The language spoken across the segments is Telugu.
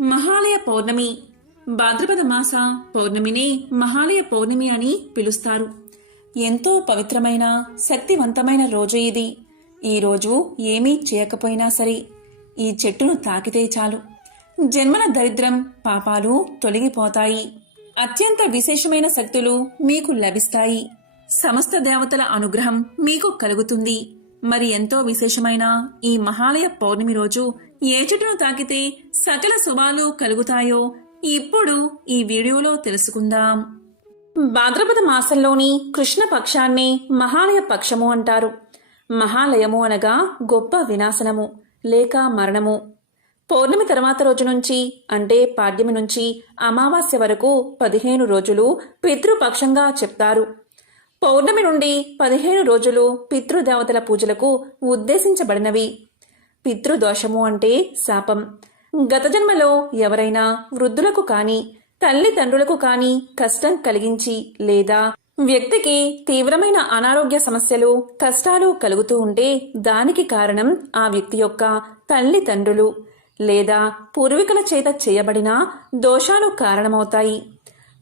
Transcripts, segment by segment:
మహాలయ పౌర్ణమి. భాద్రపద మాస పౌర్ణమిని మహాలయ పౌర్ణమి అని పిలుస్తారు. ఎంతో పవిత్రమైన శక్తివంతమైన రోజు ఇది. ఈ రోజు ఏమీ చేయకపోయినా సరే ఈ చెట్టును తాకితే చాలు. జన్మల దరిద్రం పాపాలు తొలగిపోతాయి. అత్యంత విశేషమైన శక్తులు మీకు లభిస్తాయి. సమస్త దేవతల అనుగ్రహం మీకు కలుగుతుంది. మరి ఎంతో విశేషమైన ఈ మహాలయ పౌర్ణమి రోజు ఏ చెట్టును తాకితే సకల శుభాలు కలుగుతాయో ఇప్పుడు ఈ వీడియోలో తెలుసుకుందాం. భాద్రపద మాసంలోని కృష్ణ పక్షాన్ని మహాలయ పక్షము అంటారు. మహాలయము అనగా గొప్ప వినాశనము లేక మరణము. పౌర్ణమి తర్వాత రోజు నుంచి అంటే పాడ్యమి నుంచి అమావాస్య వరకు పదిహేను రోజులు పితృపక్షంగా చెప్తారు. పౌర్ణమి నుండి పదిహేను రోజులు పితృదేవతల పూజలకు ఉద్దేశించబడినవి. పితృదోషము అంటే శాపం. గత జన్మలో ఎవరైనా వృద్ధులకు కాని తల్లిదండ్రులకు కాని కష్టం కలిగించి లేదా వ్యక్తికి తీవ్రమైన అనారోగ్య సమస్యలు కష్టాలు కలుగుతూ ఉంటే దానికి కారణం ఆ వ్యక్తి యొక్క తల్లిదండ్రులు లేదా పూర్వీకుల చేత చేయబడిన దోషాలు కారణమవుతాయి.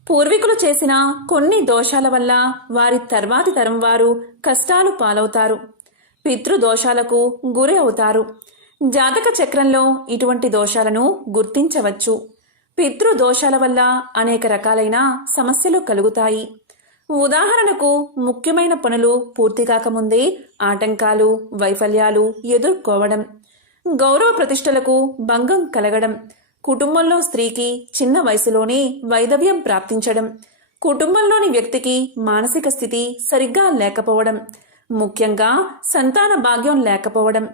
పూర్వీకులు చేసిన కొన్ని దోషాల వల్ల వారి తర్వాతి తరం వారు కష్టాలు పాలవుతారు. పితృదోషాలకు గురి అవుతారు. జాతక చక్రంలో ఇటువంటి దోషాలను గుర్తించవచ్చు. పితృదోషాల వల్ల అనేక రకాలైన సమస్యలు కలుగుతాయి. ఉదాహరణకు ముఖ్యమైన పనులు పూర్తి కాకముందే ఆటంకాలు వైఫల్యాలు ఎదుర్కోవడం గౌరవ ప్రతిష్టలకు భంగం కలగడం కుటుంబంలో స్త్రీకి చిన్న వయసులోనే వైదవ్యం ప్రాప్తించడం కుటుంబంలోని వ్యక్తికి మానసిక స్థితి సరిగ్గా లేకపోవడం ముఖ్యంగా సంతాన భాగ్యం లేకపోవడం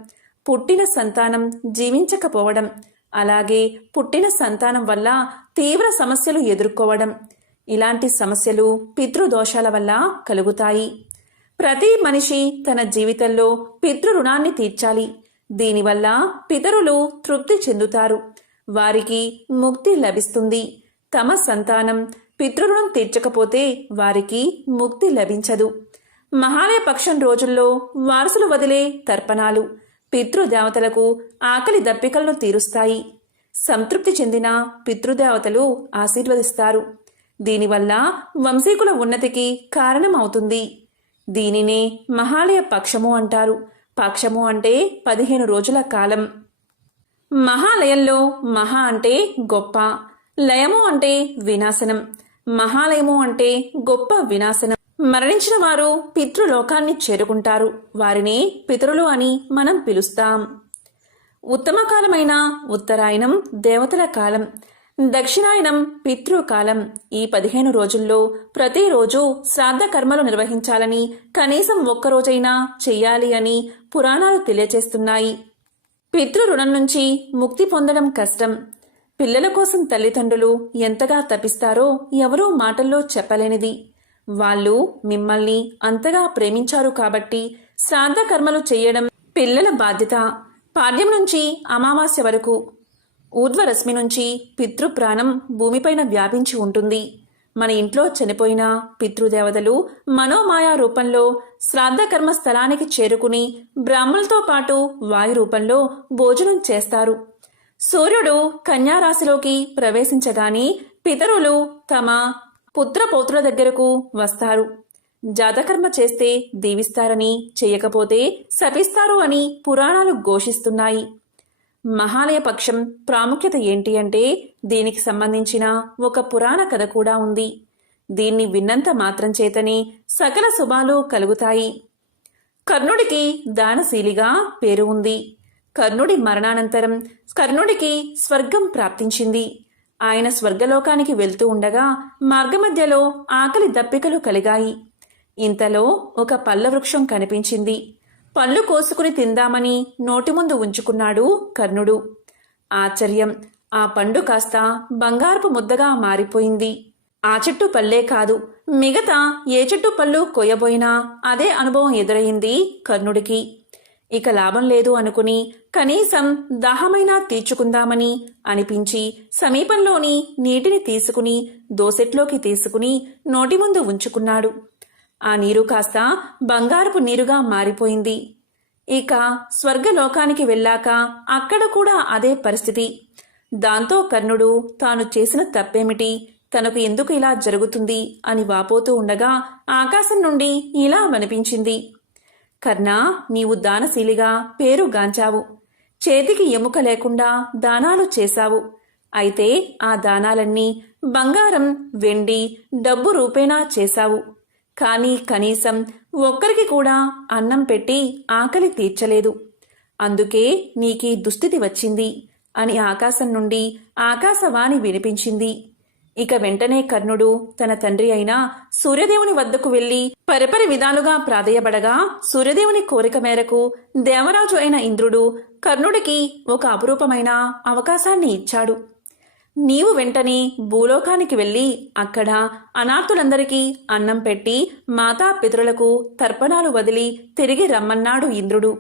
పుట్టిన సంతానం జీవించకపోవడం అలాగే పుట్టిన సంతానం వల్ల తీవ్ర సమస్యలు ఎదుర్కోవడం. ఇలాంటి సమస్యలు పితృదోషాల వల్ల కలుగుతాయి. ప్రతి మనిషి తన జీవితంలో పితృ రుణాన్ని తీర్చాలి. దీనివల్ల పితరులు తృప్తి చెందుతారు. వారికి ముక్తి లభిస్తుంది. తమ సంతానం పితృరుణం తీర్చకపోతే వారికి ముక్తి లభించదు. మహాలయ పక్షం రోజుల్లో వారసులు వదిలే తర్పణాలు. పితృదేవతలకు ఆకలి దప్పికలను తీరుస్తాయి. సంతృప్తి చెందిన పితృదేవతలు ఆశీర్వదిస్తారు. దీనివల్ల వంశీకుల ఉన్నతికి కారణమవుతుంది. దీనినే మహాలయ పక్షము అంటారు. పక్షము అంటే పదిహేను రోజుల కాలం. మహాలయంలో మహా అంటే గొప్ప లయము అంటే వినాశనం. మహాలయము అంటే గొప్ప వినాశనం. మరణించిన వారు పితృలోకాన్ని చేరుకుంటారు. వారిని పితరులు అని మనం పిలుస్తాం. ఉత్తమ కాలమైన ఉత్తరాయణం దేవతల కాలం. దక్షిణాయనం పితృకాలం. ఈ పదిహేను రోజుల్లో ప్రతిరోజు శ్రాద్ధ కర్మలు నిర్వహించాలని కనీసం ఒక్కరోజైనా చెయ్యాలి అని పురాణాలు తెలియచేస్తున్నాయి. పితృ రుణం నుంచి ముక్తి పొందడం కష్టం. పిల్లల కోసం తల్లిదండ్రులు ఎంతగా తపిస్తారో ఎవరూ మాటల్లో చెప్పలేనిది. వాళ్ళు మిమ్మల్ని అంతగా ప్రేమించారు కాబట్టి శ్రాద్ధ కర్మలు చేయడం పిల్లల బాధ్యత. పాడ్యం నుంచి అమావాస్య వరకు ఊర్ధ్వరశ్మి నుంచి పితృప్రాణం భూమిపైన వ్యాపించి ఉంటుంది. మన ఇంట్లో చనిపోయిన పితృదేవతలు మనోమాయా రూపంలో శ్రాద్ధ కర్మ స్థలానికి చేరుకుని బ్రాహ్మణులతో పాటు వాయు రూపంలో భోజనం చేస్తారు. సూర్యుడు కన్యారాశిలోకి ప్రవేశించగానే పితరులు తమ పుత్రపౌత్రుల దగ్గరకు వస్తారు. జాతకర్మ చేస్తే దీవిస్తారని చేయకపోతే శపిస్తారు అని పురాణాలు ఘోషిస్తున్నాయి. మహాలయ పక్షం ప్రాముఖ్యత ఏంటి అంటే దీనికి సంబంధించిన ఒక పురాణ కథ కూడా ఉంది. దీన్ని విన్నంత మాత్రం చేతనే సకల శుభాలు కలుగుతాయి. కర్ణుడికి దానశీలిగా పేరు ఉంది. కర్ణుడి మరణానంతరం కర్ణుడికి స్వర్గం ప్రాప్తించింది. ఆయన స్వర్గలోకానికి వెళ్తూ ఉండగా మార్గమధ్యలో ఆకలి దప్పికలు కలిగాయి. ఇంతలో ఒక పళ్ళ వృక్షం కనిపించింది. పళ్ళు కోసుకుని తిందామని నోటి ముందు ఉంచుకున్నాడు కర్ణుడు. ఆశ్చర్యం! ఆ పండు కాస్త బంగారపు ముద్దగా మారిపోయింది. ఆ చెట్టు పల్లే కాదు. మిగతా ఏ చెట్టు పళ్ళు కొయ్యబోయినా అదే అనుభవం ఎదురయింది కర్ణుడికి. ఇక లాభం లేదు అనుకుని కనీసం దాహమైనా తీర్చుకుందామని అనిపించి సమీపంలోని నీటిని తీసుకుని దోసెట్లోకి తీసుకుని నోటి ముందు ఉంచుకున్నాడు. ఆ నీరు కాస్త బంగారపు నీరుగా మారిపోయింది. ఇక స్వర్గలోకానికి వెళ్ళాక అక్కడ కూడా అదే పరిస్థితి. దాంతో కర్ణుడు తాను చేసిన తప్పేమిటి? తనకు ఎందుకు ఇలా జరుగుతుంది? అని వాపోతూ ఉండగా ఆకాశం నుండి ఇలా వినిపించింది కర్ణా నీవు దానశీలిగా పేరు గాంచావు. చేతికి ఎముక లేకుండా దానాలు చేశావు. అయితే ఆ దానాలన్నీ బంగారం వెండి డబ్బు రూపేణా చేశావు. కానీ కనీసం ఒక్కరికి కూడా అన్నం పెట్టి ఆకలి తీర్చలేదు. అందుకే నీకీ దుస్థితి వచ్చింది అని ఆకాశం నుండి ఆకాశవాణి వినిపించింది. ఇక వెంటనే కర్ణుడు తన తండ్రి అయిన సూర్యదేవుని వద్దకు వెళ్ళి పరపరి విధాలుగా ప్రాధేయపడగా సూర్యదేవుని కోరిక మేరకు దేవరాజు అయిన ఇంద్రుడు కర్ణుడికి ఒక అపురూపమైన అవకాశాన్ని ఇచ్చాడు. నీవు వెంటనే భూలోకానికి వెళ్ళి అక్కడ అనాథులందరికీ అన్నం పెట్టి మాతా పితరులకు తర్పణాలు వదిలి తిరిగి రమ్మన్నాడు ఇంద్రుడు.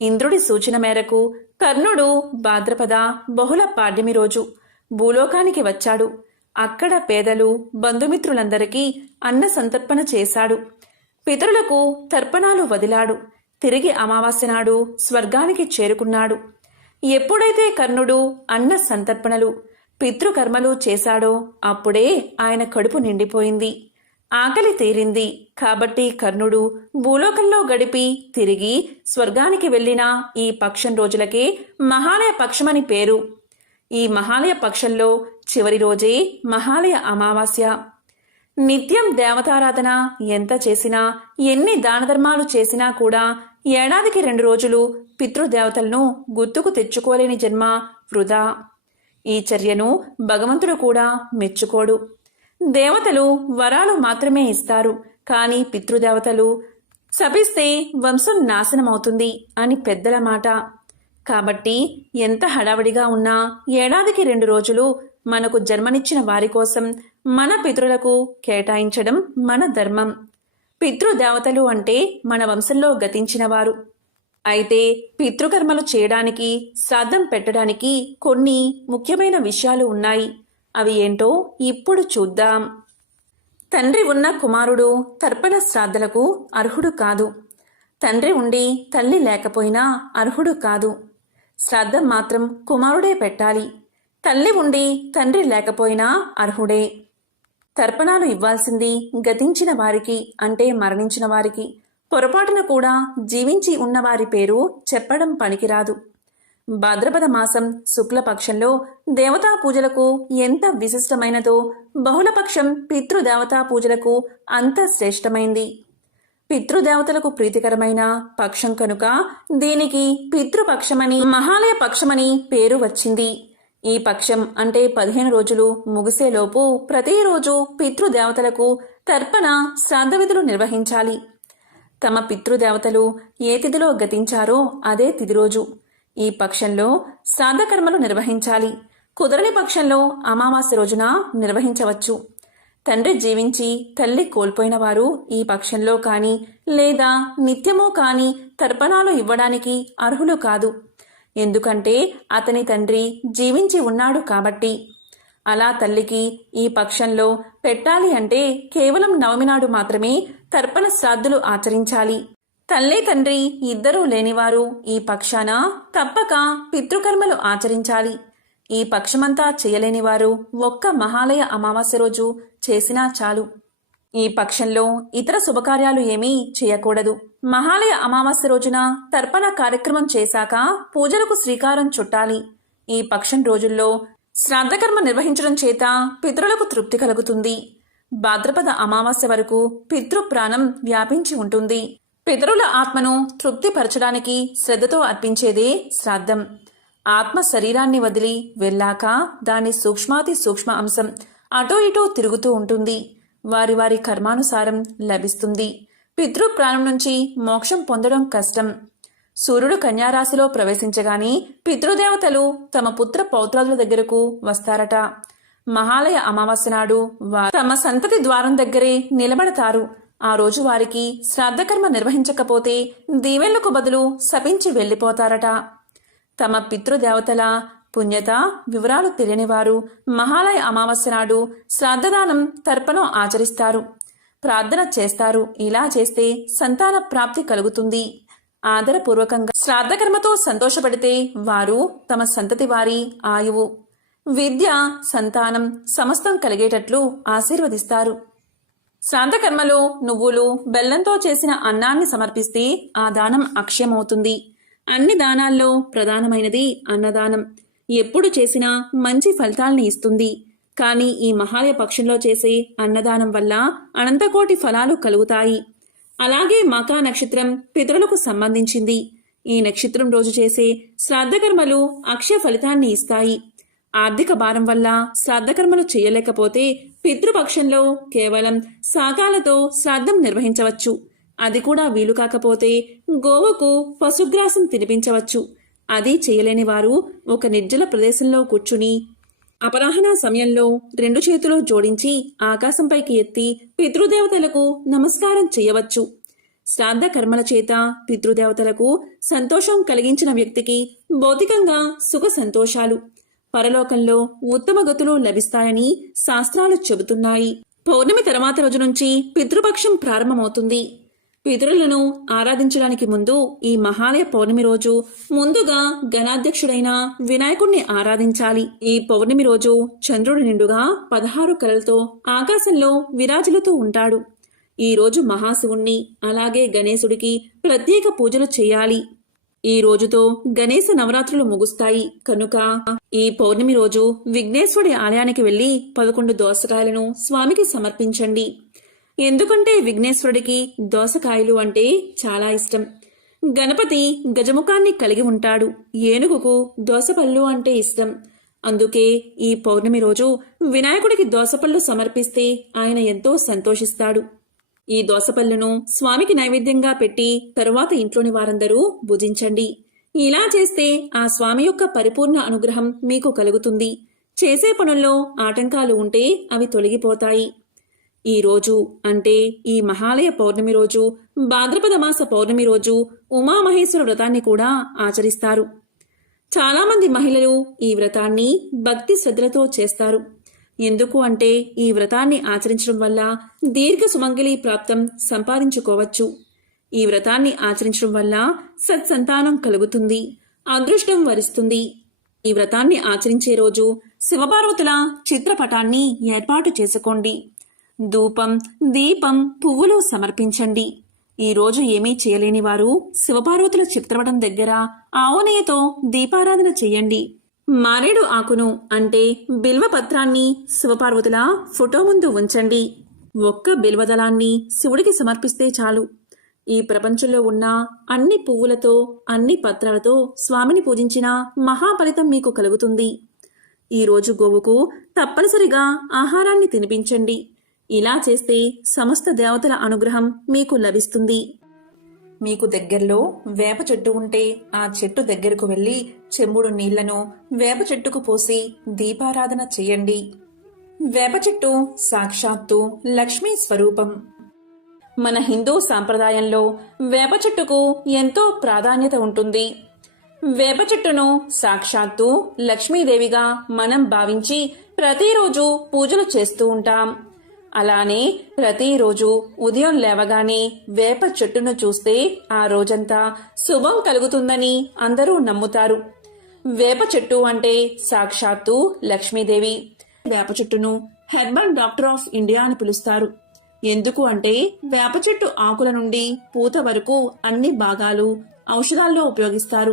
ఇంద్రుడి సూచన మేరకు కర్ణుడు భాద్రపద బహుళ పాడ్యమి రోజు భూలోకానికి వచ్చాడు. అక్కడ పేదలు బంధుమిత్రులందరికీ అన్న సంతర్పణ చేశాడు. పితరులకు తర్పణాలు వదిలాడు. తిరిగి అమావాస్య నాడు స్వర్గానికి చేరుకున్నాడు. ఎప్పుడైతే కర్ణుడు అన్న సంతర్పణలు పితృకర్మలు చేశాడో అప్పుడే ఆయన కడుపు నిండిపోయింది. ఆకలి తీరింది. కాబట్టి కర్ణుడు భూలోకంలో గడిపి తిరిగి స్వర్గానికి వెళ్ళిన ఈ పక్షం రోజులకే మహాలయ పక్షమని పేరు. ఈ మహాలయ పక్షంలో చివరి రోజే మహాలయ అమావాస్య. నిత్యం దేవతారాధన ఎంత చేసినా ఎన్ని దానధర్మాలు చేసినా కూడా ఏడాదికి రెండు రోజులు పితృదేవతలను గుర్తుకు తెచ్చుకోలేని జన్మ వృధా. ఈ చర్యను భగవంతుడు కూడా మెచ్చుకోడు. దేవతలు వరాలు మాత్రమే ఇస్తారు కానీ పితృదేవతలు శపిస్తే వంశం నాశనమవుతుంది అని పెద్దల మాట. కాబట్టి ఎంత హడావిడిగా ఉన్నా ఏడాదికి రెండు రోజులు మనకు జన్మనిచ్చిన వారి కోసం మన పితృలకు కేటాయించడం మన ధర్మం. పితృదేవతలు అంటే మన వంశంలో గతించిన వారు. అయితే పితృకర్మలు చేయడానికి శ్రాద్ధం పెట్టడానికి కొన్ని ముఖ్యమైన విషయాలు ఉన్నాయి. అవి ఏంటో ఇప్పుడు చూద్దాం. తండ్రి ఉన్న కుమారుడు తర్పణ శ్రాద్ధలకు అర్హుడు కాదు. తండ్రి ఉండి తల్లి లేకపోయినా అర్హుడు కాదు. శ్రాద్ధం మాత్రం కుమారుడే పెట్టాలి. తల్లి ఉండి తండ్రి లేకపోయినా అర్హుడే. తర్పణాలు ఇవ్వాల్సింది గతించిన వారికి అంటే మరణించిన వారికి. పొరపాటున కూడా జీవించి ఉన్నవారి పేరు చెప్పడం పనికిరాదు. భాద్రపద మాసం శుక్లపక్షంలో దేవతా పూజలకు ఎంత విశిష్టమైనదో బహుళపక్షం పితృదేవతా పూజలకు అంత శ్రేష్టమైంది. పితృదేవతలకు ప్రీతికరమైన పక్షం కనుక దీనికి పితృపక్షమని మహాలయ పక్షమని పేరు వచ్చింది. ఈ పక్షం అంటే పదిహేను రోజులు ముగిసేలోపు ప్రతిరోజు పితృదేవతలకు తర్పణ శ్రాద్ధ విధులు నిర్వహించాలి. తమ పితృదేవతలు ఏ తిథిలో గతించారో అదే తిథి రోజు. ఈ పక్షంలో శ్రాద్ధకర్మలు నిర్వహించాలి. కుదరని పక్షంలో అమావాస్య రోజున నిర్వహించవచ్చు. తండ్రి జీవించి తల్లి కోల్పోయిన వారు ఈ పక్షంలో కానీ లేదా నిత్యమూ కానీ తర్పణాలు ఇవ్వడానికి అర్హులు కాదు. ఎందుకంటే అతని తండ్రి జీవించి ఉన్నాడు కాబట్టి. అలా తల్లికి ఈ పక్షంలో పెట్టాలి అంటే కేవలం నవమి నాడు మాత్రమే తర్పణ శ్రాద్ధులు ఆచరించాలి. తల్లి తండ్రి ఇద్దరూ లేనివారు ఈ పక్షాన తప్పక పితృకర్మలు ఆచరించాలి. ఈ పక్షమంతా చేయలేనివారు ఒక్క మహాలయ అమావాస్య రోజు చేసినా చాలు. ఈ పక్షంలో ఇతర శుభకార్యాలు ఏమీ చేయకూడదు. మహాలయ అమావాస్య రోజున తర్పణ కార్యక్రమం చేశాక పూజలకు శ్రీకారం చుట్టాలి. ఈ పక్షం రోజుల్లో శ్రాద్ధకర్మ నిర్వహించడం చేత పితరులకు తృప్తి కలుగుతుంది. భాద్రపద అమావాస్య వరకు పితృ ప్రాణం వ్యాపించి ఉంటుంది. పితరుల ఆత్మను తృప్తిపరచడానికి శ్రద్ధతో అర్పించేదే శ్రాద్ధం. ఆత్మ శరీరాన్ని వదిలి వెళ్ళాక దాని సూక్ష్మాతి సూక్ష్మ అంశం అటో ఇటో తిరుగుతూ ఉంటుంది. వారి వారి కర్మానుసారం లభిస్తుంది. పితృ ప్రాణం నుంచి మోక్షం పొందడం కష్టం. సూర్యుడు కన్యారాశిలో ప్రవేశించగానే పితృదేవతలు తమ పుత్ర పౌత్రాదుల దగ్గరకు వస్తారట. మహాలయ అమావాస్య నాడు వారు తమ సంతతి ద్వారం దగ్గరే నిలబడతారు. ఆ రోజు వారికి శ్రాద్ధకర్మ నిర్వహించకపోతే దీవెళ్ళకు బదులు శపించి వెళ్ళిపోతారట. తమ పితృదేవతల పుణ్యత వివరాలు తెలియనివారు మహాలయ అమావాస్య నాడు శ్రాద్ధదానం తర్పణం ఆచరిస్తారు. ప్రార్థన చేస్తారు. ఇలా చేస్తే సంతాన ప్రాప్తి కలుగుతుంది. ఆదరపూర్వకంగా శ్రాద్ధకర్మతో సంతోషపడితే వారు తమ సంతతి వారి ఆయువు. విద్య సంతానం సమస్తం కలిగేటట్లు ఆశీర్వదిస్తారు. శ్రాద్ధకర్మలో నువ్వులు బెల్లంతో చేసిన అన్నాన్ని సమర్పిస్తే ఆ దానం అక్షయమవుతుంది. అన్ని దానాల్లో ప్రధానమైనది అన్నదానం. ఎప్పుడు చేసినా మంచి ఫలితాల్ని ఇస్తుంది. కానీ ఈ మహాలయ పక్షంలో చేసే అన్నదానం వల్ల అనంతకోటి ఫలాలు కలుగుతాయి. అలాగే మకా నక్షత్రం పితరులకు సంబంధించింది. ఈ నక్షత్రం రోజు చేసే శ్రాద్ధకర్మలు అక్షయ ఫలితాన్ని ఇస్తాయి. ఆర్థిక భారం వల్ల శ్రాద్ధకర్మలు చేయలేకపోతే పితృపక్షంలో కేవలం శాకాలతో శ్రాద్ధం నిర్వహించవచ్చు. అది కూడా వీలు కాకపోతే గోవకు పశుగ్రాసం తినిపించవచ్చు. అది చేయలేని వారు ఒక నిర్జల ప్రదేశంలో కూర్చుని అపరాహ్న సమయంలో రెండు చేతులు జోడించి ఆకాశంపైకి ఎత్తి పితృదేవతలకు నమస్కారం చేయవచ్చు. శ్రాద్ధ కర్మల చేత పితృదేవతలకు సంతోషం కలిగించిన వ్యక్తికి భౌతికంగా సుఖ సంతోషాలు పరలోకంలో ఉత్తమ గతులు లభిస్తాయని శాస్త్రాలు చెబుతున్నాయి. పౌర్ణమి తర్వాత రోజు నుంచి పితృపక్షం ప్రారంభమవుతుంది. పితరులను ఆరాధించడానికి ముందు ఈ మహాలయ పౌర్ణమి రోజు ముందుగా గణాధ్యక్షుడైన వినాయకుణ్ణి ఆరాధించాలి. ఈ పౌర్ణమి రోజు చంద్రుడి నిండుగా పదహారు కలలతో ఆకాశంలో విరాజులతో ఉంటాడు. ఈ రోజు మహాశివుణ్ణి అలాగే గణేశుడికి ప్రత్యేక పూజలు చేయాలి. ఈ రోజుతో గణేశ నవరాత్రులు ముగుస్తాయి. కనుక ఈ పౌర్ణమి రోజు విఘ్నేశ్వరుడి ఆలయానికి వెళ్ళి పదకొండు దోసకాయలను స్వామికి సమర్పించండి. ఎందుకంటే విఘ్నేశ్వరుడికి దోసకాయలు అంటే చాలా ఇష్టం. గణపతి గజముఖాన్ని కలిగి ఉంటాడు. ఏనుగుకు దోసపళ్ళు అంటే ఇష్టం. అందుకే ఈ పౌర్ణమి రోజు వినాయకుడికి దోసపళ్ళు సమర్పిస్తే ఆయన ఎంతో సంతోషిస్తాడు. ఈ దోసపళ్ళను స్వామికి నైవేద్యంగా పెట్టి తరువాత ఇంట్లోని వారందరూ భుజించండి. ఇలా చేస్తే ఆ స్వామి యొక్క పరిపూర్ణ అనుగ్రహం మీకు కలుగుతుంది. చేసే పనుల్లో ఆటంకాలు ఉంటే అవి తొలగిపోతాయి. ఈ రోజు అంటే ఈ మహాలయ పౌర్ణమి రోజు భాద్రపద మాస పౌర్ణమి రోజు ఉమామహేశ్వర వ్రతాన్ని కూడా ఆచరిస్తారు. చాలామంది మహిళలు ఈ వ్రతాన్ని భక్తి శ్రద్ధలతో చేస్తారు. ఎందుకు అంటే ఈ వ్రతాన్ని ఆచరించడం వల్ల దీర్ఘ సుమంగళి ప్రాప్తం సంపాదించుకోవచ్చు. ఈ వ్రతాన్ని ఆచరించడం వల్ల సత్సంతానం కలుగుతుంది అదృష్టం వరిస్తుంది. ఈ వ్రతాన్ని ఆచరించే రోజు శివపార్వతుల చిత్రపటాన్ని ఏర్పాటు చేసుకోండి. ధూపం దీపం పువ్వులు సమర్పించండి. ఈ రోజు ఏమీ చేయలేని వారు శివపార్వతుల చిత్రపటం దగ్గర ఆవునేయతో దీపారాధన చెయ్యండి మారేడు ఆకును అంటే బిల్వ పత్రాన్ని శివపార్వతుల ఫోటో ముందు ఉంచండి. ఒక్క బిల్వదళాన్ని శివుడికి సమర్పిస్తే చాలు. ఈ ప్రపంచంలో ఉన్న అన్ని పువ్వులతో అన్ని పత్రాలతో స్వామిని పూజించిన మహాఫలితం మీకు కలుగుతుంది. ఈ రోజు గోవుకు తప్పనిసరిగా ఆహారాన్ని తినిపించండి. ఇలా చేస్తే సమస్త దేవతల అనుగ్రహం మీకు లభిస్తుంది. మీకు దగ్గరలో వేప చెట్టు ఉంటే ఆ చెట్టు దగ్గరకు వెళ్ళి చెంబుడు నీళ్ళను వేప చెట్టుకు పోసి దీపారాధన చేయండి. వేప చెట్టు సాక్షాత్తు లక్ష్మీ స్వరూపం. మన హిందూ సాంప్రదాయంలో వేప చెట్టుకు ఎంతో ప్రాధాన్యత ఉంటుంది. వేప చెట్టును సాక్షాత్తు లక్ష్మీదేవిగా మనం భావించి ప్రతిరోజు పూజలు చేస్తూ ఉంటాం. అలానే ప్రతిరోజు ఉదయం లేవగానే వేప చెట్టును చూస్తే ఆ రోజంతా శుభం కలుగుతుందని అందరూ నమ్ముతారు. వేప చెట్టు అంటే సాక్షాత్తు లక్ష్మీదేవి. వేప చెట్టును హెర్బల్ డాక్టర్ ఆఫ్ ఇండియా అని పిలుస్తారు. ఎందుకు అంటే వేప చెట్టు ఆకుల నుండి పూత వరకు అన్ని భాగాలు ఔషధాల్లో ఉపయోగిస్తారు.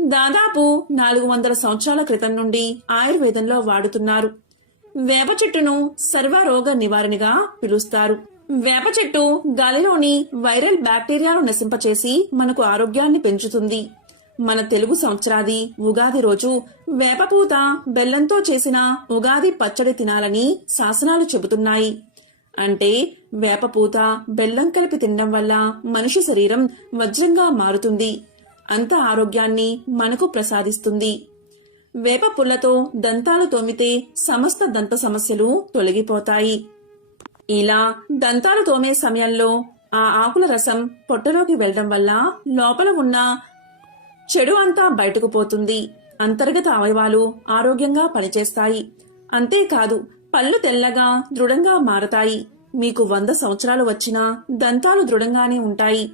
దాదాపు నాలుగు వందల సంవత్సరాల క్రితం నుండి ఆయుర్వేదంలో వాడుతున్నారు. వేప చెట్టును సర్వరోగ నివారణగా పిలుస్తారు. వేప చెట్టు గాలిలోని వైరల్ బ్యాక్టీరియాను నశింపచేసి మనకు ఆరోగ్యాన్ని పెంచుతుంది. మన తెలుగు సంవత్సరాది ఉగాది రోజు వేపపూత బెల్లంతో చేసిన ఉగాది పచ్చడి తినాలని శాసనాలు చెబుతున్నాయి. అంటే వేపపూత బెల్లం కలిపి తినడం వల్ల మనిషి శరీరం వజ్రంగా మారుతుంది. అంత ఆరోగ్యాన్ని మనకు ప్రసాదిస్తుంది. వేప పుల్లతో దంతాలు తోమితే సమస్త దంత సమస్యలు తొలగిపోతాయి. ఇలా దంతాలు తోమే సమయంలో ఆ ఆకుల రసం పొట్టలోకి వెళ్ళడం వల్ల లోపల ఉన్న చెడు అంతా బయటకు పోతుంది. అంతర్గత అవయవాలు ఆరోగ్యంగా పనిచేస్తాయి. అంతేకాదు పళ్ళు తెల్లగా దృఢంగా మారతాయి. మీకు వంద సంవత్సరాలు వచ్చినా దంతాలు దృఢంగానే ఉంటాయి.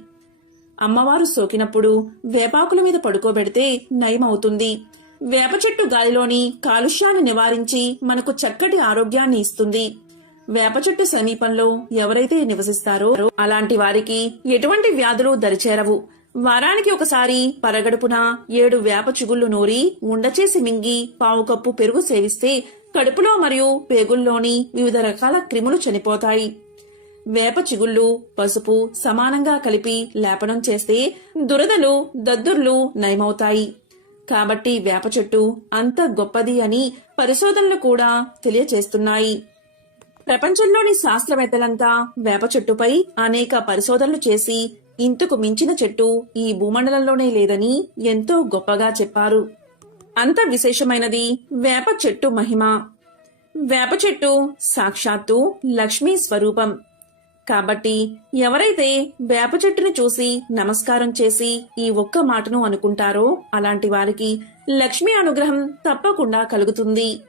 అమ్మవారు సోకినప్పుడు వేపాకుల మీద పడుకోబెడితే నయమవుతుంది. వేప చెట్టు గాలిలోని కాలుష్యాన్ని నివారించి మనకు చక్కటి ఆరోగ్యాన్ని ఇస్తుంది. వేప చెట్టు సమీపంలో ఎవరైతే నివసిస్తారో అలాంటి వారికి ఎటువంటి వ్యాధులు దరిచేరవు. వారానికి ఒకసారి పరగడుపున ఏడు వేప చిగుళ్ళు నూరి ఉండచేసి మింగి పావు కప్పు పెరుగు సేవిస్తే కడుపులో మరియు పేగుల్లోని వివిధ రకాల క్రిములు చనిపోతాయి. వేప చిగుళ్ళు పసుపు సమానంగా కలిపి లేపనం చేస్తే దురదలు దద్దుర్లు నయమవుతాయి. కాబట్టి వేప చెట్టు అంత గొప్పది అని పరిశోధనలు కూడా తెలియచేస్తున్నాయి. ప్రపంచంలోని శాస్త్రవేత్తలంతా వేప చెట్టుపై అనేక పరిశోధనలు చేసి ఇంతకు మించిన చెట్టు ఈ భూమండలంలోనే లేదని ఎంతో గొప్పగా చెప్పారు. అంత విశేషమైనది వేప చెట్టు మహిమ. వేప చెట్టు సాక్షాత్తు లక్ష్మీ స్వరూపం. కాబట్టి ఎవరైతే వేప చెట్టును చూసి నమస్కారం చేసి ఈ ఒక్క మాటను అనుకుంటారో అలాంటి వారికి లక్ష్మీ అనుగ్రహం తప్పకుండా కలుగుతుంది.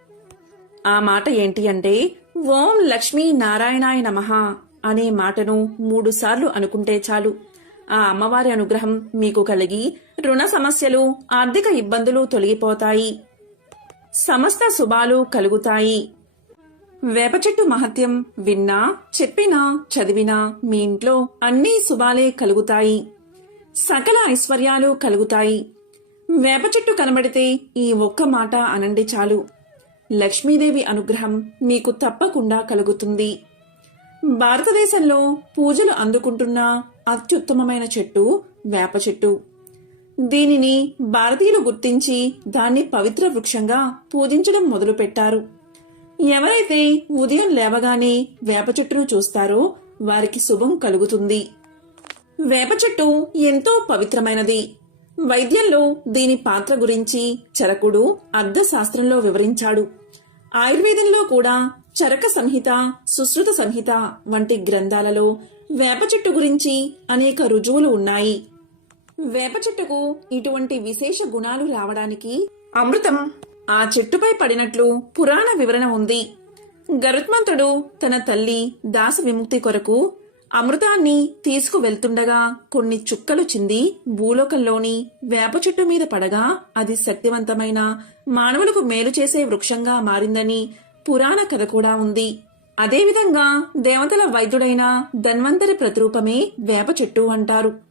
ఆ మాట ఏంటి అంటే ఓం లక్ష్మీ నారాయణాయ నమః అనే మాటను మూడు సార్లు అనుకుంటే చాలు. ఆ అమ్మవారి అనుగ్రహం మీకు కలిగి రుణ సమస్యలు ఆర్థిక ఇబ్బందులు తొలగిపోతాయి. సమస్త శుభాలు కలుగుతాయి. వేప చెట్టు మహత్యం విన్నా చెప్పినా చదివినా మీ ఇంట్లో అన్ని శుభాలే కలుగుతాయి. సకల ఐశ్వర్యాలు కలుగుతాయి. వేప చెట్టు కనబడితే ఈ ఒక్క మాట అనండి చాలు. లక్ష్మీదేవి అనుగ్రహం మీకు తప్పకుండా కలుగుతుంది. భారతదేశంలో పూజలు అందుకుంటున్న అత్యుత్తమమైన చెట్టు వేప చెట్టు. దీనిని భారతీయులు గుర్తించి దాన్ని పవిత్ర వృక్షంగా పూజించడం మొదలుపెట్టారు. ఎవరైతే ఉదయం లేవగానే వేప చెట్టును చూస్తారో వారికి శుభం కలుగుతుంది. వేప చెట్టు ఎంతో పవిత్రమైనది. వైద్యంలో దీని పాత్ర గురించి చరకుడు అర్థశాస్త్రంలో వివరించాడు. ఆయుర్వేదంలో కూడా చరక సంహిత సుశ్రుత సంహిత వంటి గ్రంథాలలో వేప చెట్టు గురించి అనేక రుజువులు ఉన్నాయి. వేప చెట్టుకు ఇటువంటి విశేష గుణాలు రావడానికి అమృతం ఆ చెట్టుపై పడినట్లు పురాణ వివరణ ఉంది. గరుత్మంతుడు తన తల్లి దాస విముక్తి కొరకు అమృతాన్ని తీసుకువెళ్తుండగా కొన్ని చుక్కలు చింది భూలోకంలోని వేప చెట్టు మీద పడగా అది శక్తివంతమైన మానవులకు మేలు చేసే వృక్షంగా మారిందని పురాణ కథ కూడా ఉంది. అదేవిధంగా దేవతల వైద్యుడైన ధన్వంతరి ప్రతిరూపమే వేప చెట్టు అంటారు.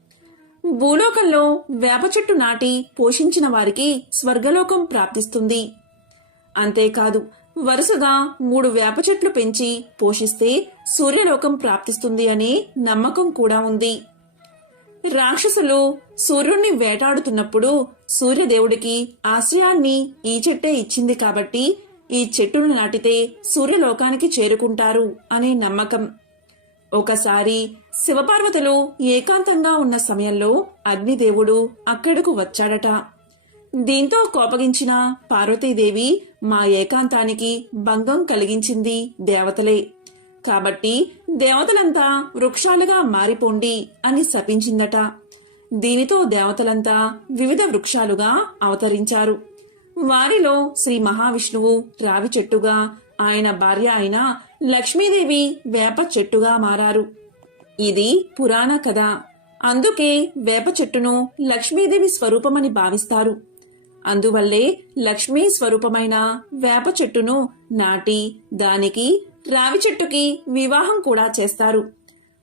భూలోకంలో వేప చెట్టు నాటి పోషించిన వారికి స్వర్గలోకం ప్రాప్తిస్తుంది. అంతేకాదు వరుసగా మూడు వేప చెట్లు పెంచి పోషిస్తే సూర్యలోకం ప్రాప్తిస్తుంది అనే నమ్మకం కూడా ఉంది. రాక్షసులు సూర్యుణ్ణి వేటాడుతున్నప్పుడు సూర్యదేవుడికి ఆశయాన్ని ఈ చెట్టే ఇచ్చింది కాబట్టి ఈ చెట్టును నాటితే సూర్యలోకానికి చేరుకుంటారు అనే నమ్మకం. ఒకసారి శివపార్వతులు ఏకాంతంగా ఉన్న సమయంలో అగ్నిదేవుడు అక్కడకు వచ్చాడట. దీంతో కోపగించిన పార్వతీదేవి మా ఏకాంతానికి భంగం కలిగించింది దేవతలే. కాబట్టి దేవతలంతా వృక్షాలుగా మారిపోండి అని శపించిందట. దీనితో దేవతలంతా వివిధ వృక్షాలుగా అవతరించారు. వారిలో శ్రీ మహావిష్ణువు రావి చెట్టుగా ఆయన భార్య అయిన లక్ష్మీదేవి వేప చెట్టుగా మారారు. ఇది పురాణ కథ. అందుకే వేప చెట్టును లక్ష్మీదేవి స్వరూపమని భావిస్తారు. అందువల్లే లక్ష్మీ స్వరూపమైన వేప చెట్టును నాటి దానికి రావి చెట్టుకి వివాహం కూడా చేస్తారు.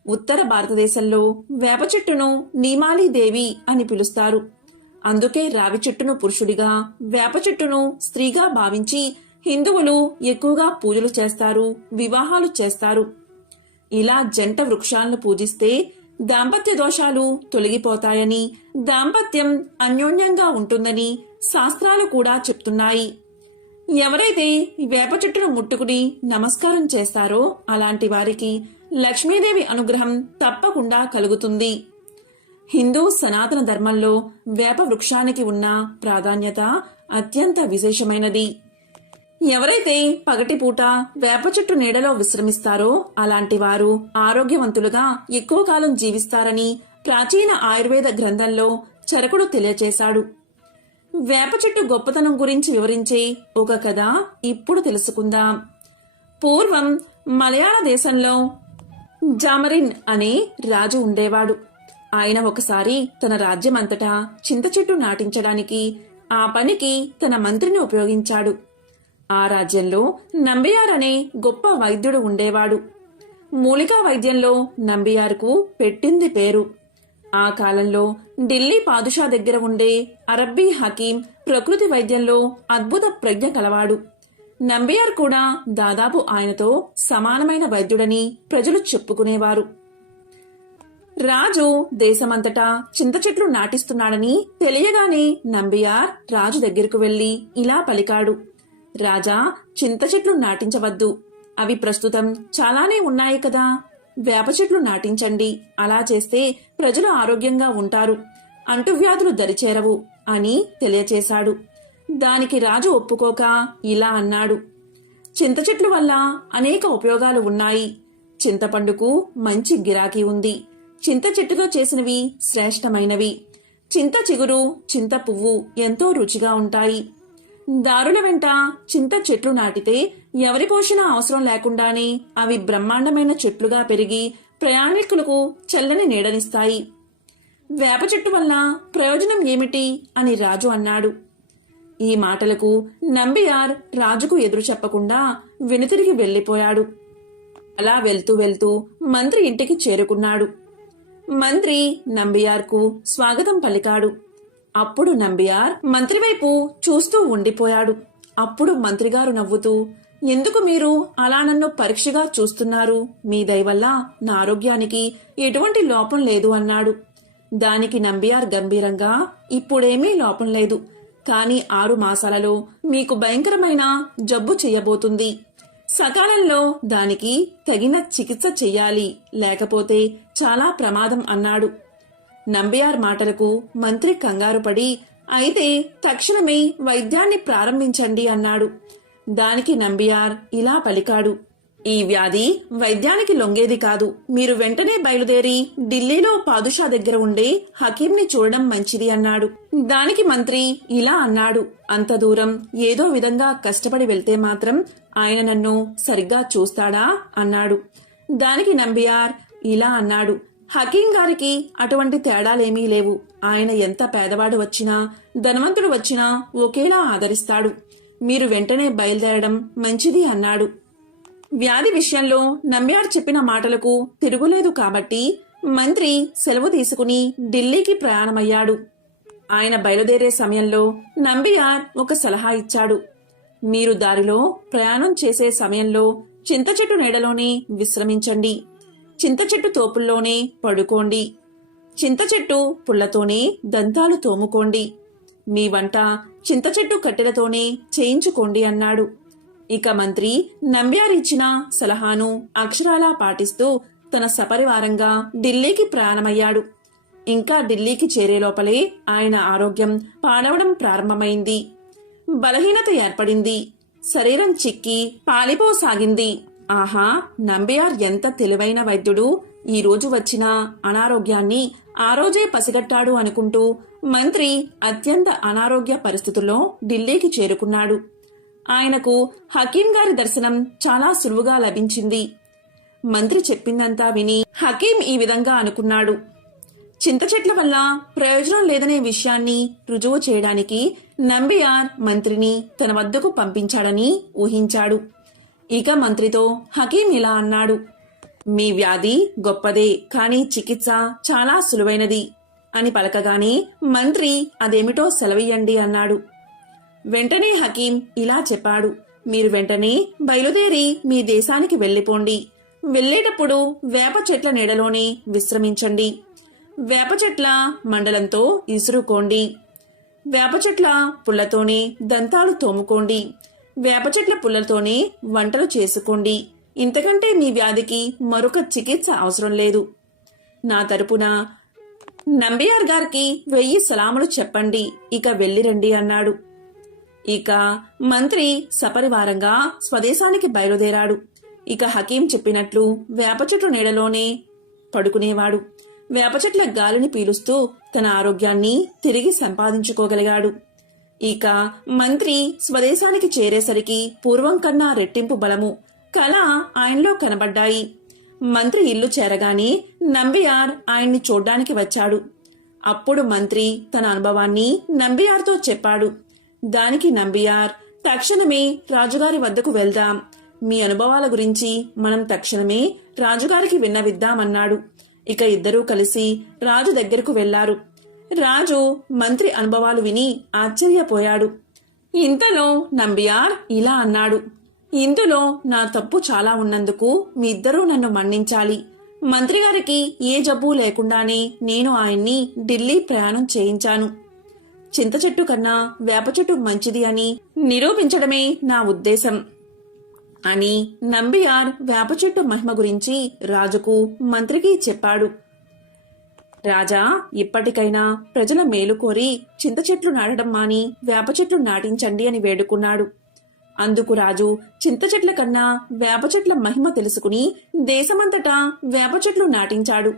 ఉత్తర భారతదేశంలో వేప చెట్టును నీమాలీదేవి అని పిలుస్తారు. అందుకే రావి చెట్టును పురుషుడిగా వేప చెట్టును స్త్రీగా భావించి హిందువులు ఎక్కువగా పూజలు చేస్తారు వివాహాలు చేస్తారు. ఇలా జంట వృక్షాలను పూజిస్తే దాంపత్య దోషాలు తొలగిపోతాయని దాంపత్యం అన్యోన్యంగా ఉంటుందని శాస్త్రాలు కూడా చెప్తున్నాయి. ఎవరైతే వేప చెట్టును ముట్టుకుని నమస్కారం చేస్తారో అలాంటి వారికి లక్ష్మీదేవి అనుగ్రహం తప్పకుండా కలుగుతుంది. హిందూ సనాతన ధర్మంలో వేప వృక్షానికి ఉన్న ప్రాధాన్యత అత్యంత విశేషమైనది. ఎవరైతే పగటిపూట వేప చెట్టు నీడలో విశ్రమిస్తారో అలాంటి వారు ఆరోగ్యవంతులుగా ఎక్కువ కాలం జీవిస్తారని ప్రాచీన ఆయుర్వేద గ్రంథంలో చరకుడు తెలియచేశాడు. వేప చెట్టు గొప్పతనం గురించి వివరించే ఒక కథ ఇప్పుడు తెలుసుకుందాం. పూర్వం మలయాళ దేశంలో జామరిన్ అనే రాజు ఉండేవాడు. ఆయన ఒకసారి తన రాజ్యమంతటా చింత చెట్టు నాటించడానికి ఆ పనికి తన మంత్రిని ఉపయోగించాడు. ఆ రాజ్యంలో నంబియార్ అనే గొప్ప వైద్యుడు ఉండేవాడు. మూలికా వైద్యంలో నంబియార్కు పెట్టింది పేరు. ఆ కాలంలో ఢిల్లీ పాదుషా దగ్గర ఉండే అరబ్బీ హకీం ప్రకృతి వైద్యంలో అద్భుత ప్రజ్ఞ కలవాడు. నంబియార్ కూడా దాదాపు ఆయనతో సమానమైన వైద్యుడని ప్రజలు చెప్పుకునేవారు. రాజు దేశమంతటా చింత చెట్లు నాటిస్తున్నాడని తెలియగానే నంబియార్ రాజు దగ్గరకు వెళ్ళి ఇలా పలికాడు. రాజా చింత చెట్లు నాటించవద్దు. అవి ప్రస్తుతం చాలానే ఉన్నాయి కదా. వేప చెట్లు నాటించండి. అలా చేస్తే ప్రజలు ఆరోగ్యంగా ఉంటారు. అంటువ్యాధులు దరిచేరవు అని తెలియచేశాడు. దానికి రాజు ఒప్పుకోక ఇలా అన్నాడు. చింత చెట్లు వల్ల అనేక ఉపయోగాలు ఉన్నాయి. చింతపండుకు మంచి గిరాకీ ఉంది. చింత చెట్టుతో చేసినవి శ్రేష్టమైనవి. చింత చిగురు చింత పువ్వు ఎంతో రుచిగా ఉంటాయి. దారుల వెంట చింత చెట్లు నాటితే ఎవరి పోషణ అవసరం లేకుండానే అవి బ్రహ్మాండమైన చెట్లుగా పెరిగి ప్రయాణికులకు చల్లని నీడనిస్తాయి. వేప చెట్టు వల్ల ప్రయోజనం ఏమిటి అని రాజు అన్నాడు. ఈ మాటలకు నంబియార్ రాజుకు ఎదురు చెప్పకుండా వెనుతిరిగి వెళ్ళిపోయాడు అలా వెళ్తూ వెళ్తూ మంత్రి ఇంటికి చేరుకున్నాడు. మంత్రి నంబియార్కు స్వాగతం పలికాడు. అప్పుడు నంబియార్ మంత్రి వైపు చూస్తూ ఉండిపోయాడు. అప్పుడు మంత్రిగారు నవ్వుతూ ఎందుకు మీరు అలా నన్ను పరీక్షగా చూస్తున్నారు? మీ దయవల్ల నా ఆరోగ్యానికి ఎటువంటి లోపం లేదు అన్నాడు. దానికి నంబియార్ గంభీరంగా ఇప్పుడేమీ లోపం లేదు. కానీ ఆరు మాసాలలో మీకు భయంకరమైన జబ్బు చెయ్యబోతుంది సకాలంలో దానికి తగిన చికిత్స చెయ్యాలి లేకపోతే చాలా ప్రమాదం అన్నాడు. నంబియార్ మాటలకు మంత్రి కంగారు పడి అయితే తక్షణమే వైద్యాన్ని ప్రారంభించండి అన్నాడు. దానికి నంబియార్ ఇలా పలికాడు. ఈ వ్యాధి వైద్యానికి లొంగేది కాదు. మీరు వెంటనే బయలుదేరి ఢిల్లీలో పాదుషా దగ్గర ఉండే హకీంని చూడడం మంచిది అన్నాడు. దానికి మంత్రి ఇలా అన్నాడు. అంత దూరం ఏదో విధంగా కష్టపడి వెళ్తే మాత్రం ఆయన నన్ను సరిగ్గా చూస్తాడా? అన్నాడు. దానికి నంబియార్ ఇలా అన్నాడు. హకీం గారికి అటువంటి తేడాలేమీ లేవు. ఆయన ఎంత పేదవాడు వచ్చినా ధనవంతుడు వచ్చినా ఒకేలా ఆదరిస్తాడు. మీరు వెంటనే బయలుదేరడం మంచిది అన్నాడు. వ్యాధి విషయంలో నమ్యార్ చెప్పిన మాటలకు తిరుగులేదు కాబట్టి మంత్రి సెలవు తీసుకుని ఢిల్లీకి ప్రయాణమయ్యాడు. ఆయన బయలుదేరే సమయంలో నంబియార్ ఒక సలహా ఇచ్చాడు. మీరు దారిలో ప్రయాణం చేసే సమయంలో చింత చెట్టు నీడలోనే విశ్రమించండి. చింత చెట్టు తోపుల్లోనే పడుకోండి. చింత చెట్టు పుల్లతోనే దంతాలు తోముకోండి. మీ వంట చింత చెట్టు కట్టెలతోనే చేయించుకోండి అన్నాడు. ఇక మంత్రి నంబ్యారిచ్చిన సలహాను అక్షరాలా పాటిస్తూ తన సపరివారంగా ఢిల్లీకి ప్రయాణమయ్యాడు. ఇంకా ఢిల్లీకి చేరే లోపలే ఆయన ఆరోగ్యం పాడవడం ప్రారంభమైంది. బలహీనత ఏర్పడింది. శరీరం చిక్కి పాలిపోసాగింది. ఆహా నంబియార్ ఎంత తెలివైన వైద్యుడు. ఈ రోజు వచ్చిన అనారోగ్యాన్ని ఆ రోజే పసిగట్టాడు అనుకుంటూ మంత్రి అత్యంత అనారోగ్య పరిస్థితుల్లో ఢిల్లీకి చేరుకున్నాడు. ఆయనకు హకీం గారి దర్శనం చాలా సులువుగా లభించింది. మంత్రి చెప్పిందంతా విని హకీం ఈ విధంగా అనుకున్నాడు. చింత చెట్ల వల్ల ప్రయోజనం లేదనే విషయాన్ని రుజువు చేయడానికి నంబియార్ మంత్రిని తన వద్దకు పంపించాడని ఊహించాడు. ఇక మంత్రితో హకీం ఇలా అన్నాడు. మీ వ్యాధి గొప్పదే కానీ చికిత్స చాలా సులువైనది అని పలకగానే మంత్రి అదేమిటో సెలవియ్యండి అన్నాడు. వెంటనే హకీం ఇలా చెప్పాడు. మీరు వెంటనే బయలుదేరి మీ దేశానికి వెళ్ళిపోండి. వెళ్ళేటప్పుడు వేప చెట్ల నీడలోనే విశ్రమించండి. వేప చెట్ల మండలంతో ఇసురుకోండి. వేప చెట్ల పుల్లతోనే దంతాలు తోముకోండి. వేప చెట్ల పుల్లలతోనే వంటలు చేసుకోండి. ఇంతకంటే మీ వ్యాధికి మరొక చికిత్స అవసరం లేదు. నా తరపున నంబియార్ గారికి వెయ్యి సలాములు చెప్పండి. ఇక వెళ్ళిరండి అన్నాడు. ఇక మంత్రి సపరివారంగా స్వదేశానికి బయలుదేరాడు. ఇక హకీం చెప్పినట్లు వేప చెట్టు నీడలోనే పడుకునేవాడు. వేప చెట్ల గాలిని పీలుస్తూ తన ఆరోగ్యాన్ని తిరిగి సంపాదించుకోగలిగాడు. ఇక మంత్రి స్వదేశానికి చేరేసరికి పూర్వం కన్నా రెట్టింపు బలము కళ ఆయనలో కనబడ్డాయి. మంత్రి ఇల్లు చేరగానే నంబియార్ ఆయన్ని చూడ్డానికి వచ్చాడు. అప్పుడు మంత్రి తన అనుభవాన్ని నంబియార్తో చెప్పాడు. దానికి నంబియార్ తక్షణమే రాజుగారి వద్దకు వెళ్దాం. మీ అనుభవాల గురించి మనం తక్షణమే రాజుగారికి విన్నవిద్దామన్నాడు. ఇక ఇద్దరూ కలిసి రాజు దగ్గరకు వెళ్ళారు. రాజు మంత్రి అనుభవాలు విని ఆశ్చర్యపోయాడు. ఇంతలో నంబియార్ ఇలా అన్నాడు. ఇందులో నా తప్పు చాలా ఉన్నందుకు మీ ఇద్దరూ నన్ను మన్నించాలి. మంత్రి గారికి ఏ జబ్బు లేకుండానే నేను ఆయన్ని ఢిల్లీ ప్రయాణం చేయించాను. చింత చెట్టు కన్నా వేప చెట్టు మంచిది అని నిరూపించడమే నా ఉద్దేశం అని నంబియార్ వేప చెట్టు మహిమ గురించి రాజుకు మంత్రికి చెప్పాడు. రాజా ఇప్పటికైనా ప్రజల మేలు కోరి చింత చెట్లు నాటడం మాని వేప చెట్లు నాటించండి అని వేడుకున్నాడు. అందుకు రాజు చింత చెట్ల కన్నా వేప చెట్ల మహిమ తెలుసుకుని దేశమంతటా వేప చెట్లు నాటించాడు.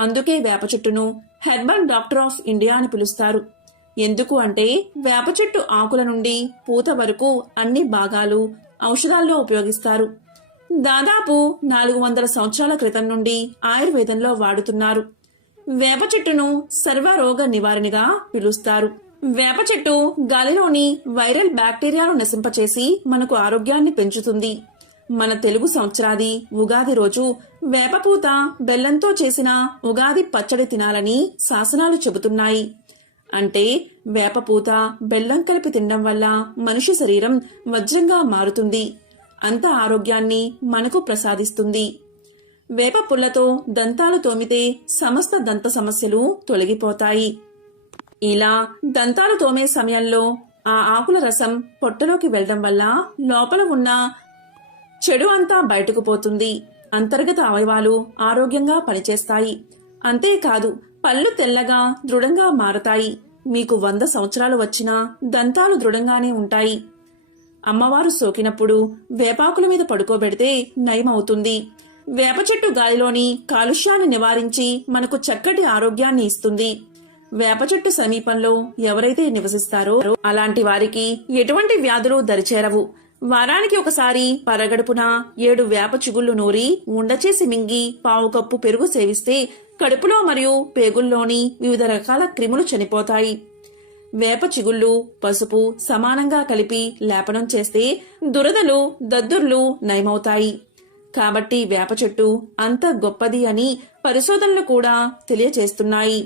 అందుకే వేప చెట్టును హెర్బల్ డాక్టర్ ఆఫ్ ఇండియా అని పిలుస్తారు. ఎందుకు అంటే వేప చెట్టు ఆకుల నుండి పూత వరకు అన్ని భాగాలు ఔషధాల్లో ఉపయోగిస్తారు. దాదాపు నాలుగు వందల సంవత్సరాల క్రితం నుండి ఆయుర్వేదంలో వాడుతున్నారు. వేప చెట్టును సర్వరోగ నివారణగా పిలుస్తారు. వేప చెట్టు గాలిలోని వైరల్ బ్యాక్టీరియాను నశింపచేసి మనకు ఆరోగ్యాన్ని పెంచుతుంది. మన తెలుగు సంవత్సరాది ఉగాది రోజు వేపపూత బెల్లంతో చేసిన ఉగాది పచ్చడి తినాలని శాసనాలు చెబుతున్నాయి. అంటే వేపపూత బెల్లం కలిపి తినడం వల్ల మనిషి శరీరం వజ్రంగా మారుతుంది. అంత ఆరోగ్యాన్ని మనకు ప్రసాదిస్తుంది. వేప పుల్లతో దంతాలు తోమితే సమస్త దంత సమస్యలు తొలగిపోతాయి. ఇలా దంతాలు తోమే సమయంలో ఆ ఆకుల రసం పొట్టలోకి వెళ్ళడం వల్ల లోపల ఉన్న చెడు అంతా బయటకు పోతుంది. అంతర్గత అవయవాలు ఆరోగ్యంగా పనిచేస్తాయి. అంతేకాదు పళ్ళు తెల్లగా దృఢంగా మారతాయి. మీకు వంద సంవత్సరాలు వచ్చినా దంతాలు దృఢంగానే ఉంటాయి. అమ్మవారు సోకినప్పుడు వేపాకుల మీద పడుకోబెడితే నయమవుతుంది. వేప చెట్టు గాలిలోని కాలుష్యాన్ని నివారించి మనకు చక్కటి ఆరోగ్యాన్ని ఇస్తుంది. వేప చెట్టు సమీపంలో ఎవరైతే నివసిస్తారో అలాంటి వారికి ఎటువంటి వ్యాధులు దరిచేరవు. వారానికి ఒకసారి పరగడుపున ఏడు వేప చిగుళ్ళు నూరి ఉండచేసి మింగి పావు కప్పు పెరుగు సేవిస్తే కడుపులో మరియు పేగుల్లోని వివిధ రకాల క్రిములు చనిపోతాయి. వేప చిగుళ్ళు పసుపు సమానంగా కలిపి లేపనం చేస్తే దురదలు దద్దుర్లు నయమవుతాయి. కాబట్టి వేప చెట్టు అంత గొప్పది అని పరిశోధనలు కూడా తెలియచేస్తున్నాయి.